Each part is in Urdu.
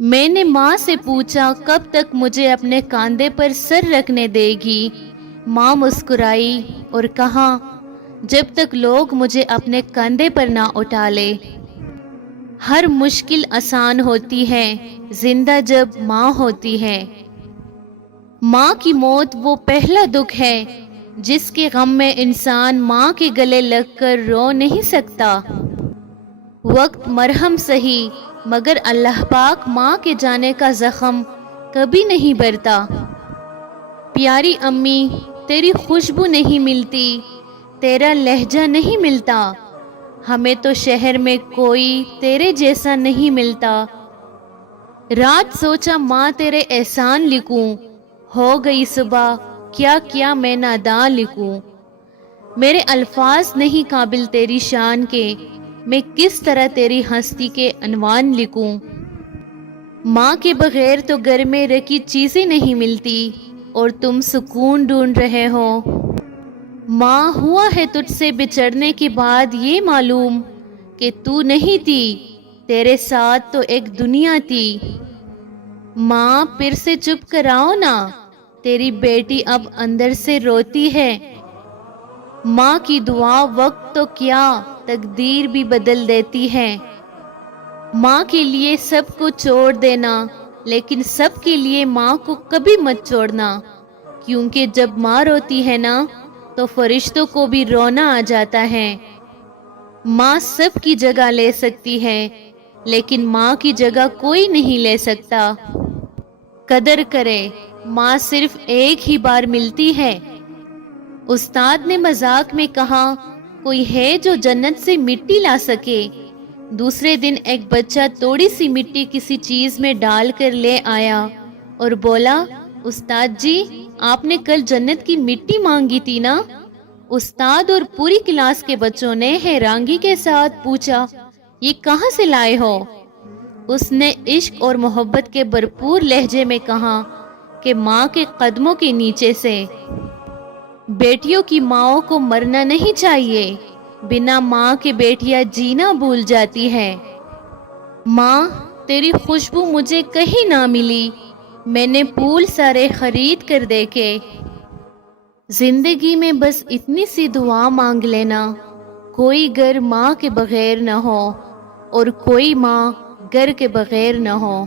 میں نے ماں سے پوچھا کب تک مجھے اپنے کاندھے پر سر رکھنے دے گی۔ ماں مسکرائی اور کہا، جب تک لوگ مجھے اپنے کاندھے پر نہ اٹھا لے۔ ہر مشکل آسان ہوتی ہے زندہ جب ماں ہوتی ہے۔ ماں کی موت وہ پہلا دکھ ہے جس کے غم میں انسان ماں کے گلے لگ کر رو نہیں سکتا۔ وقت مرہم سہی مگر اللہ پاک ماں کے جانے کا زخم کبھی نہیں بھرتا۔ پیاری امی، تیری خوشبو نہیں ملتی، تیرا لہجہ نہیں ملتا، ہمیں تو شہر میں کوئی تیرے جیسا نہیں ملتا۔ رات سوچا ماں تیرے احسان لکھوں، ہو گئی صبح کیا کیا میں ناداں لکھوں۔ میرے الفاظ نہیں قابل تیری شان کے، میں کس طرح تیری ہستی کے عنوان لکھوں۔ ماں کے بغیر تو گھر میں رکھی چیزیں نہیں ملتی اور تم سکون ڈھونڈ رہے ہو۔ ماں، ہوا ہے تجھ سے بچھڑنے کے بعد یہ معلوم کہ تو نہیں تھی، تیرے ساتھ تو ایک دنیا تھی۔ ماں، پھر سے چپ کراؤ نا، تیری بیٹی اب اندر سے روتی ہے۔ ماں کی دعا وقت تو کیا تقدیر بھی بدل دیتی ہے۔ ماں کے لیے سب کو چھوڑ دینا، لیکن سب کے لیے ماں کو کبھی مت چھوڑنا، کیونکہ جب ماں روتی ہے نا تو فرشتوں کو بھی رونا آ جاتا ہے۔ ماں سب کی جگہ لے سکتی ہے، لیکن ماں کی جگہ کوئی نہیں لے سکتا۔ قدر کرے، ماں صرف ایک ہی بار ملتی ہے۔ استاد نے مذاق میں کہا، کوئی ہے جو جنت سے مٹی لا سکے؟ دوسرے دن ایک بچہ تھوڑی سی مٹی کسی چیز میں ڈال کر لے آیا اور بولا، استاد جی، آپ نے کل جنت کی مٹی مانگی تھی نا؟ استاد اور پوری کلاس کے بچوں نے حیرانگی کے ساتھ پوچھا، یہ کہاں سے لائے ہو؟ اس نے عشق اور محبت کے بھرپور لہجے میں کہا کہ ماں کے قدموں کے نیچے سے۔ بیٹیوں کی ماؤں کو مرنا نہیں چاہیے، بنا ماں کے بیٹیاں جینا بھول جاتی ہے۔ ماں، تیری خوشبو مجھے کہیں نہ ملی، میں نے پھول سارے خرید کر دیکھے۔ زندگی میں بس اتنی سی دعا مانگ لینا، کوئی گھر ماں کے بغیر نہ ہو اور کوئی ماں گھر کے بغیر نہ ہو۔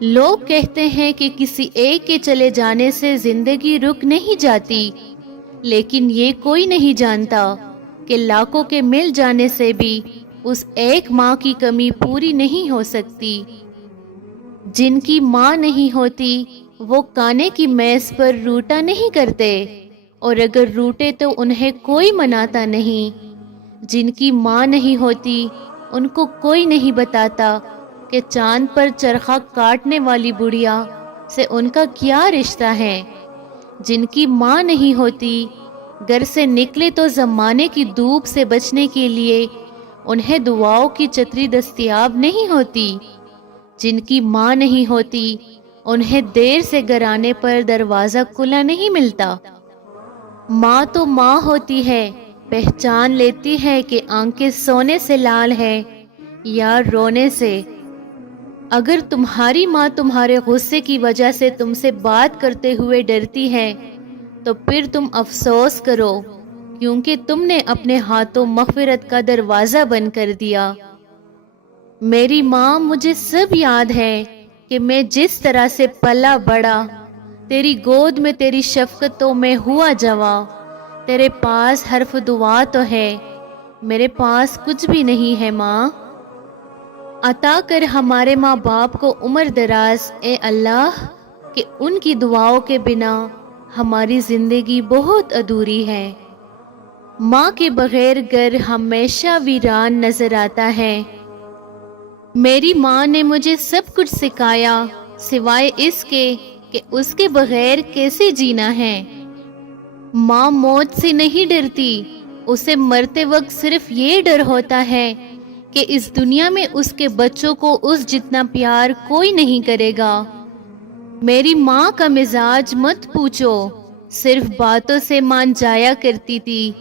لوگ کہتے ہیں کہ کسی ایک کے چلے جانے سے زندگی رک نہیں جاتی، لیکن یہ کوئی نہیں جانتا کہ لاکھوں کے مل جانے سے بھی اس ایک ماں کی کمی پوری نہیں ہو سکتی۔ جن کی ماں نہیں ہوتی وہ کانے کی میز پر روٹا نہیں کرتے، اور اگر روٹے تو انہیں کوئی مناتا نہیں۔ جن کی ماں نہیں ہوتی ان کو کوئی نہیں بتاتا کہ چاند پر چرخہ کاٹنے والی بڑھیا سے ان کا کیا رشتہ ہے۔ جن کی ماں نہیں ہوتی گھر سے نکلے تو زمانے کی دھوپ سے بچنے کے لیے انہیں دعاؤں کی چھتری دستیاب نہیں ہوتی۔ جن کی ماں نہیں ہوتی انہیں دیر سے گھر آنے پر دروازہ کھلا نہیں ملتا۔ ماں تو ماں ہوتی ہے، پہچان لیتی ہے کہ آنکھیں سونے سے لال ہے یا رونے سے۔ اگر تمہاری ماں تمہارے غصے کی وجہ سے تم سے بات کرتے ہوئے ڈرتی ہے تو پھر تم افسوس کرو، کیونکہ تم نے اپنے ہاتھوں مغفرت کا دروازہ بند کر دیا۔ میری ماں، مجھے سب یاد ہے کہ میں جس طرح سے پلا بڑا، تیری گود میں تیری شفقتوں میں ہوا جواں۔ تیرے پاس حرف دعا تو ہے، میرے پاس کچھ بھی نہیں ہے ماں۔ عطا کر ہمارے ماں باپ کو عمر دراز اے اللہ، کہ ان کی دعاؤں کے بنا ہماری زندگی بہت ادھوری ہے۔ ماں کے بغیر گھر ہمیشہ ویران نظر آتا ہے۔ میری ماں نے مجھے سب کچھ سکھایا سوائے اس کے کہ اس کے بغیر کیسے جینا ہے۔ ماں موت سے نہیں ڈرتی، اسے مرتے وقت صرف یہ ڈر ہوتا ہے کہ اس دنیا میں اس کے بچوں کو اس جتنا پیار کوئی نہیں کرے گا۔ میری ماں کا مزاج مت پوچھو، صرف باتوں سے مان جایا کرتی تھی۔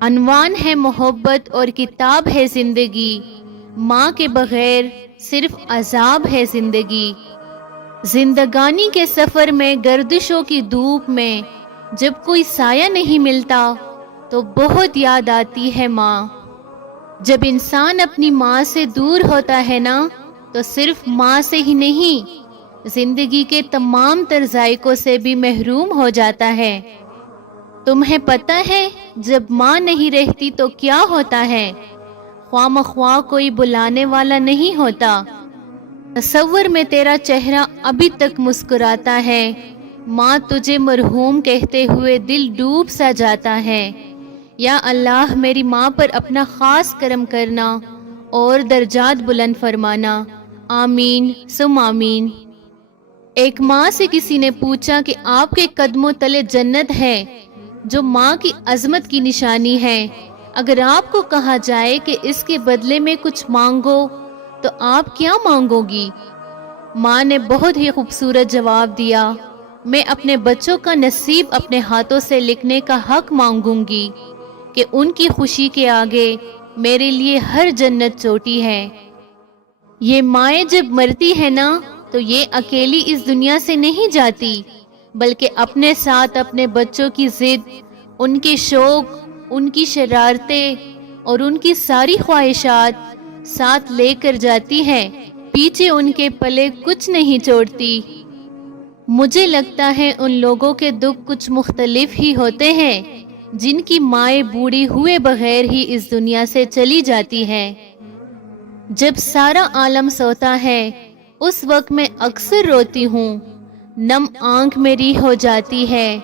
عنوان ہے محبت اور کتاب ہے زندگی، ماں کے بغیر صرف عذاب ہے زندگی۔ زندگانی کے سفر میں گردشوں کی دھوپ میں جب کوئی سایہ نہیں ملتا تو بہت یاد آتی ہے ماں۔ جب انسان اپنی ماں سے دور ہوتا ہے نا تو صرف ماں سے ہی نہیں، زندگی کے تمام تر ذائقوں سے بھی محروم ہو جاتا ہے۔ تمہیں پتہ ہے جب ماں نہیں رہتی تو کیا ہوتا ہے؟ خواہ مخواہ کوئی بلانے والا نہیں ہوتا۔ تصور میں تیرا چہرہ ابھی تک مسکراتا ہے، ماں تجھے مرحوم کہتے ہوئے دل ڈوب سا جاتا ہے۔ یا اللہ میری ماں پر اپنا خاص کرم کرنا اور درجات بلند فرمانا، آمین ثم آمین۔ ایک ماں سے کسی نے پوچھا کہ آپ کے قدموں تلے جنت ہے جو ماں کی عظمت کی نشانی ہے، اگر آپ کو کہا جائے کہ اس کے بدلے میں کچھ مانگو تو آپ کیا مانگو گی؟ ماں نے بہت ہی خوبصورت جواب دیا، میں اپنے بچوں کا نصیب اپنے ہاتھوں سے لکھنے کا حق مانگوں گی کہ ان کی خوشی کے آگے میرے لیے ہر جنت چوٹی ہے۔ یہ مائیں جب مرتی ہے نا تو یہ اکیلی اس دنیا سے نہیں جاتی، بلکہ اپنے ساتھ اپنے بچوں کی ضد، ان کے شوق، ان کی شرارتیں اور ان کی ساری خواہشات ساتھ لے کر جاتی ہے، پیچھے ان کے پلے کچھ نہیں چھوڑتی۔ مجھے لگتا ہے ان لوگوں کے دکھ کچھ مختلف ہی ہوتے ہیں جن کی مائیں بوڑھی ہوئے بغیر ہی اس دنیا سے چلی جاتی ہے۔ جب سارا عالم سوتا ہے اس وقت میں اکثر روتی ہوں، نم آنکھ میری ہو جاتی ہے،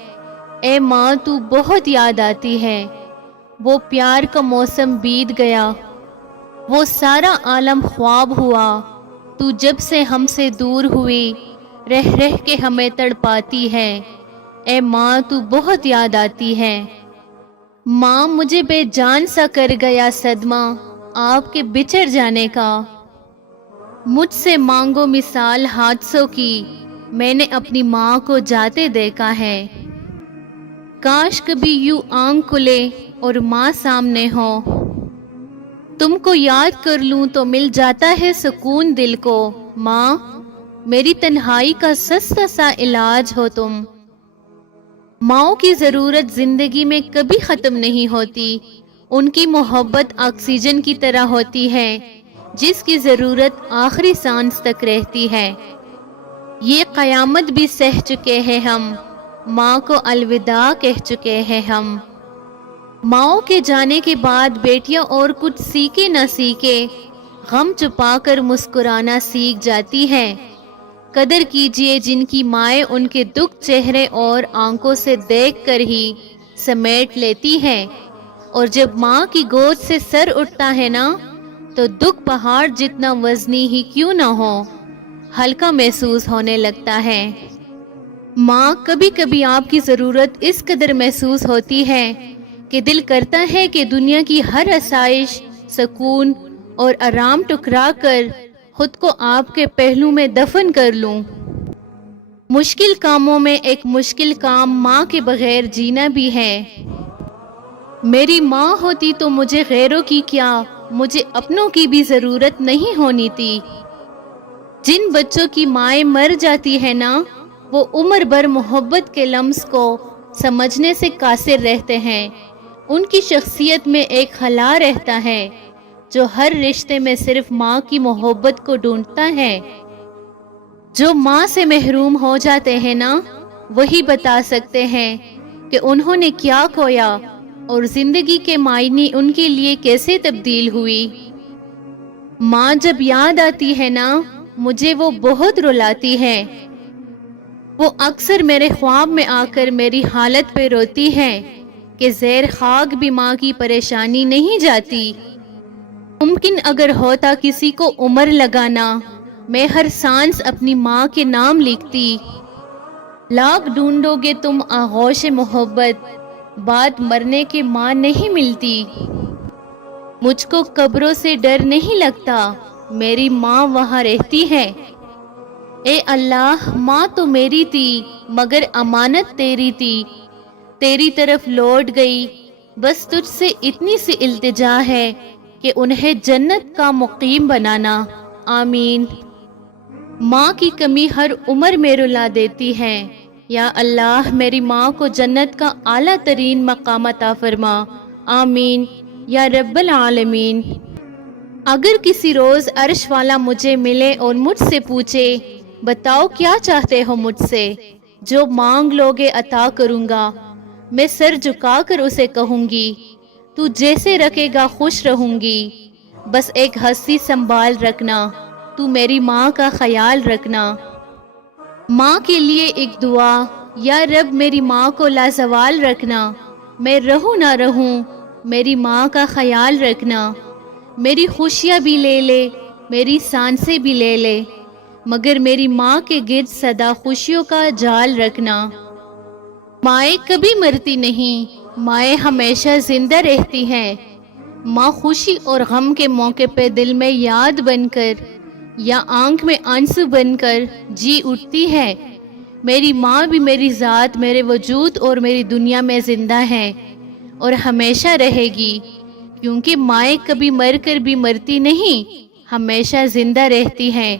اے ماں تو بہت یاد آتی ہے۔ وہ پیار کا موسم بیت گیا، وہ سارا عالم خواب ہوا، تو جب سے ہم سے دور ہوئی رہ رہ کے ہمیں تڑپاتی ہے، اے ماں تو بہت یاد آتی ہے۔ ماں مجھے بے جان سا کر گیا صدمہ آپ کے بچھڑ جانے کا، مجھ سے مانگو مثال حادثوں کی، میں نے اپنی ماں کو جاتے دیکھا ہے۔ کاش کبھی یوں آنکھ کھلے اور ماں سامنے ہو، تم کو یاد کر لوں تو مل جاتا ہے سکون دل کو، ماں میری تنہائی کا سستا سا علاج ہو تم۔ ماؤں کی ضرورت زندگی میں کبھی ختم نہیں ہوتی، ان کی محبت آکسیجن کی طرح ہوتی ہے جس کی ضرورت آخری سانس تک رہتی ہے۔ یہ قیامت بھی سہ چکے ہیں ہم، ماں کو الوداع کہہ چکے ہیں ہم۔ ماؤں کے جانے کے بعد بیٹیاں اور کچھ سیکھے نہ سیکھے غم چھپا کر مسکرانا سیکھ جاتی ہیں۔ قدر کیجئے جن کی مائیں ان کے دکھ چہرے اور آنکھوں سے دیکھ کر ہی سمیٹ لیتی ہیں، اور جب ماں کی گود سے سر اٹھتا ہے نا تو دکھ پہاڑ جتنا وزنی ہی کیوں نہ ہو ہلکا محسوس ہونے لگتا ہے۔ ماں کبھی کبھی آپ کی ضرورت اس قدر محسوس ہوتی ہے کہ دل کرتا ہے کہ دنیا کی ہر آسائش، سکون اور آرام ٹکرا کر خود کو آپ کے پہلو میں دفن کر لوں۔ مشکل کاموں میں ایک مشکل کام ماں کے بغیر جینا بھی ہے۔ میری ماں ہوتی تو مجھے غیروں کی کیا، مجھے اپنوں کی بھی ضرورت نہیں ہونی تھی۔ جن بچوں کی مائیں مر جاتی ہے نا وہ عمر بھر محبت کے لمس کو سمجھنے سے قاصر رہتے ہیں، ان کی شخصیت میں ایک خلا رہتا ہے جو ہر رشتے میں صرف ماں کی محبت کو ڈھونڈتا ہے۔ جو ماں سے محروم ہو جاتے ہیں نا وہی بتا سکتے ہیں کہ انہوں نے کیا کھویا اور زندگی کے معنی ان کے لیے کیسے تبدیل ہوئی۔ ماں جب یاد آتی ہے نا مجھے وہ بہت رلاتی ہے، وہ اکثر میرے خواب میں آ کر میری حالت پہ روتی ہے کہ زیر خاک بھی ماں کی پریشانی نہیں جاتی۔ ممکن اگر ہوتا کسی کو عمر لگانا میں ہر سانس اپنی ماں کے نام لکھتی۔ لاکھ ڈھونڈو گے تم آغوش محبت، بعد مرنے کے ماں نہیں ملتی۔ مجھ کو قبروں سے ڈر نہیں لگتا، میری ماں وہاں رہتی ہے۔ اے اللہ ماں تو میری تھی مگر امانت تیری تھی، تیری طرف لوٹ گئی، بس تجھ سے اتنی سی التجا ہے کہ انہیں جنت کا مقیم بنانا۔ آمین۔ ماں کی کمی ہر عمر میں رلا دیتی ہے، یا اللہ میری ماں کو جنت کا اعلیٰ ترین مقام عطا فرما، آمین یا رب العالمین۔ اگر کسی روز عرش والا مجھے ملے اور مجھ سے پوچھے بتاؤ کیا چاہتے ہو مجھ سے، جو مانگ لوگے عطا کروں گا، میں سر جھکا کر اسے کہوں گی تو جیسے رکھے گا خوش رہوں گی، بس ایک ہستی سنبھال رکھنا، تو میری ماں کا خیال رکھنا۔ ماں کے لیے ایک دعا، یا رب میری ماں کو لازوال رکھنا، میں رہوں نہ رہوں میری ماں کا خیال رکھنا، میری خوشیاں بھی لے لے میری سانسیں بھی لے لے، مگر میری ماں کے گرد سدا خوشیوں کا جال رکھنا۔ مائیں کبھی مرتی نہیں، مائیں ہمیشہ زندہ رہتی ہیں۔ ماں خوشی اور غم کے موقع پہ دل میں یاد بن کر یا آنکھ میں آنسو بن کر جی اٹھتی ہے۔ میری ماں بھی میری ذات، میرے وجود اور میری دنیا میں زندہ ہے اور ہمیشہ رہے گی، کیونکہ مائیں کبھی مر کر بھی مرتی نہیں، ہمیشہ زندہ رہتی ہیں۔